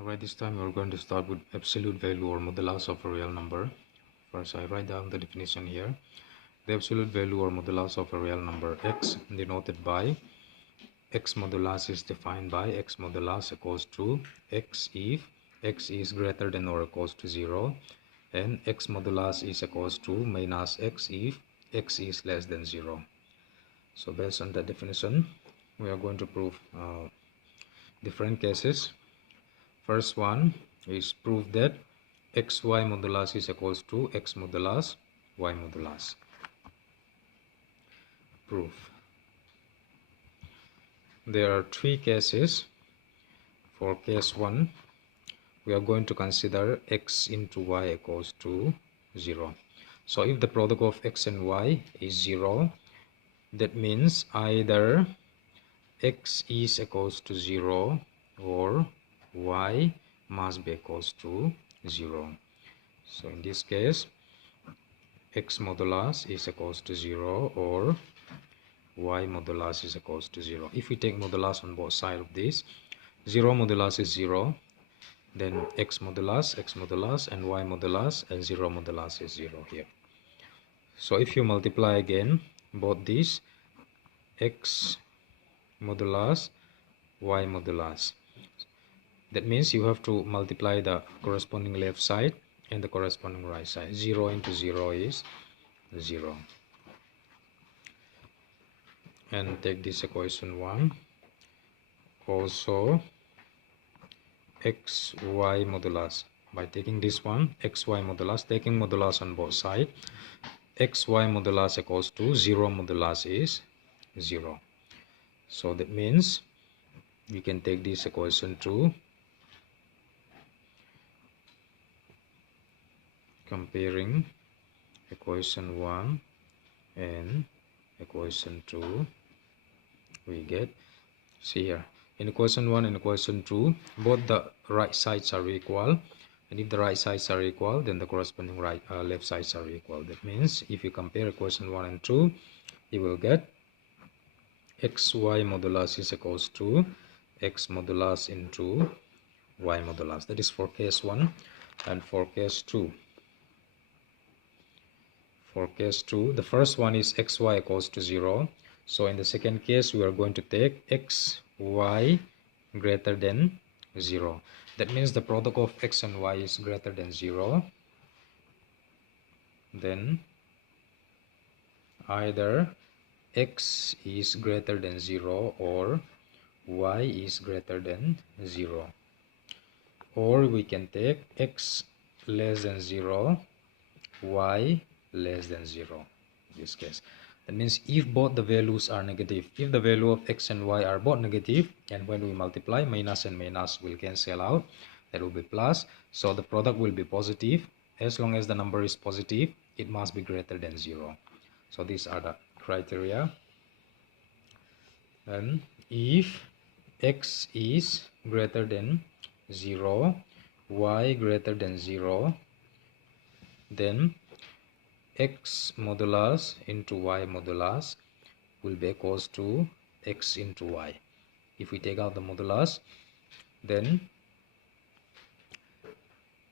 Alright, this time we're going to start with absolute value or modulus of a real number. First, I write down the definition here. The absolute value or modulus of a real number x, denoted by x modulus, is defined by x modulus equals to x if x is greater than or equals to 0, and x modulus is equals to minus x if x is less than 0. So based on that definition, we are going to prove different cases. First one is prove that xy modulus is equals to x modulus y modulus. Proof. There are three cases. For case 1, we are going to consider x into y equals to 0. So if the product of x and y is 0, that means either x is equals to 0 or y must be equals to 0. So in this case, x modulus is equals to 0 or y modulus is equals to 0. If we take modulus on both sides of this, 0 modulus is 0, then x modulus, and y modulus, and 0 modulus is 0 here. So if you multiply again both these, x modulus, y modulus, that means you have to multiply the corresponding left side and the corresponding right side. 0 into 0 is 0. And take this equation 1. Also xy modulus. By taking this one, xy modulus, taking modulus on both sides, xy modulus equals to 0 modulus is 0. So that means we can take this equation 2, comparing equation 1 and equation 2, we get, see here, in equation 1 and equation 2, both the right sides are equal, and if the right sides are equal, then the corresponding left sides are equal. That means if you compare equation 1 and 2, you will get xy modulus is equals to x modulus into y modulus. That is for case 1. And for case 2, the first one is xy equals to 0. So in the second case, we are going to take xy greater than 0. That means the product of x and y is greater than 0. Then either x is greater than 0 or y is greater than 0. Or we can take x less than 0, y less than 0 in this case. That means if both the values are negative, if the value of x and y are both negative, and when we multiply, minus and minus will cancel out, that will be plus. So the product will be positive. As long as the number is positive, it must be greater than 0. So these are the criteria. And if x is greater than 0, y greater than 0, then x modulus into y modulus will be equals to x into y. If we take out the modulus, then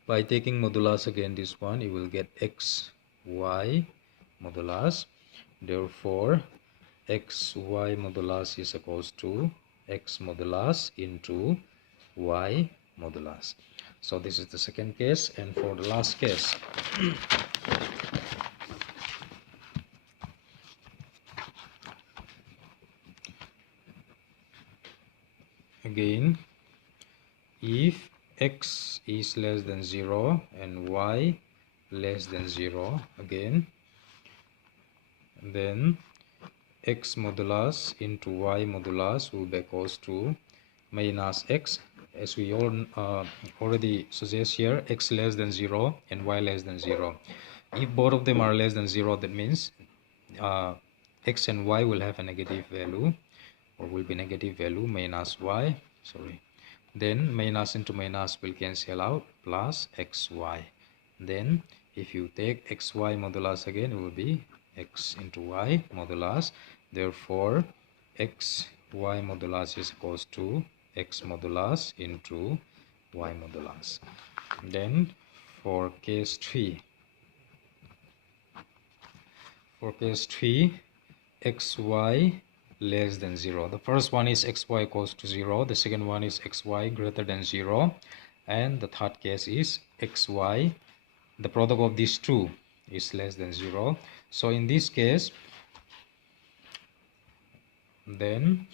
by taking modulus again, this one, you will get x y modulus. Therefore x y modulus is equals to x modulus into y modulus. So this is the second case. And for the last case, again, if x is less than 0 and y less than 0 again, then x modulus into y modulus will be equals to minus x. As we all already suggest here, x less than 0 and y less than 0. If both of them are less than 0, that means x and y will have a negative value, or will be negative value, minus y, then minus into minus will cancel out, plus xy. Then if you take xy modulus again, it will be x into y modulus. Therefore xy modulus is equals to x modulus into y modulus. Then for case 3, xy less than 0. The first one is xy equals to 0, the second one is xy greater than 0, and the third case is xy, the product of these two is less than 0. So in this case, then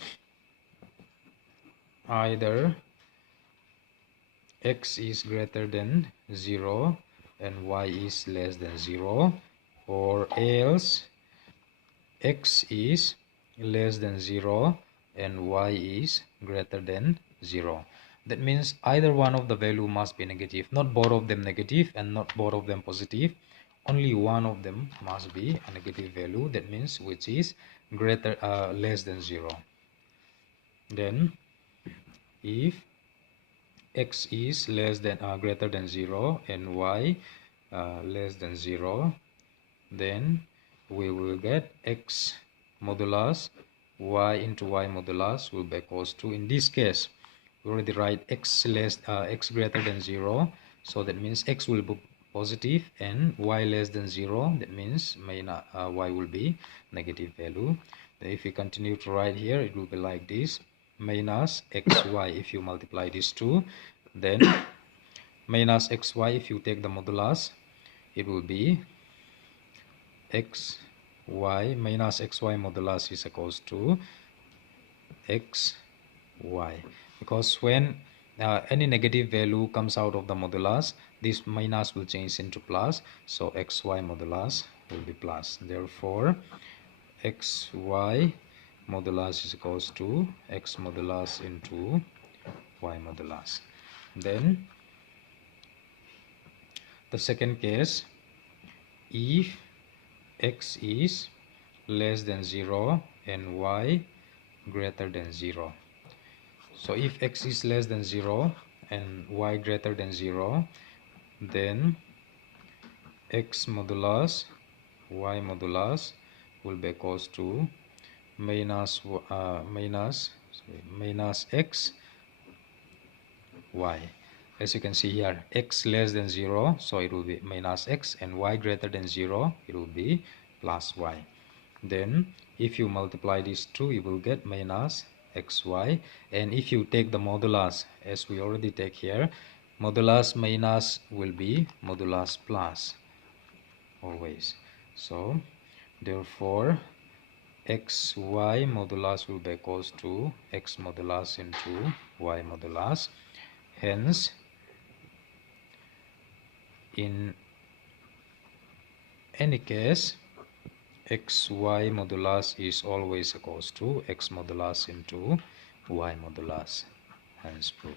either x is greater than 0 and y is less than 0, or else x is less than 0 and y is greater than 0. That means either one of the value must be negative, not both of them negative and not both of them positive. Only one of them must be a negative value, that means which is less than 0. Then if x is greater than 0 and y less than 0, then we will get x modulus y into y modulus will be equals to, in this case we already write x greater than 0, so that means x will be positive, and y less than 0, that means y will be negative value. Then if we continue to write here, it will be like this, minus xy. If you multiply these two, then minus xy, if you take the modulus, it will be xy minus xy modulus is equals to xy, because when any negative value comes out of the modulus, this minus will change into plus, so xy modulus will be plus. Therefore xy modulus is equals to x modulus into y modulus. Then the second case, if x is less than 0 and y greater than 0. So if x is less than 0 and y greater than 0, then x modulus y modulus will be equals to minus x y. As you can see here, x less than 0, so it will be minus x, and y greater than 0, it will be plus y. Then if you multiply these two, you will get minus xy, and if you take the modulus, as we already take here, modulus minus will be modulus plus always. So therefore xy modulus will be equals to x modulus into y modulus. Hence in any case, xy modulus is always equals to x modulus into y modulus. Hence proof.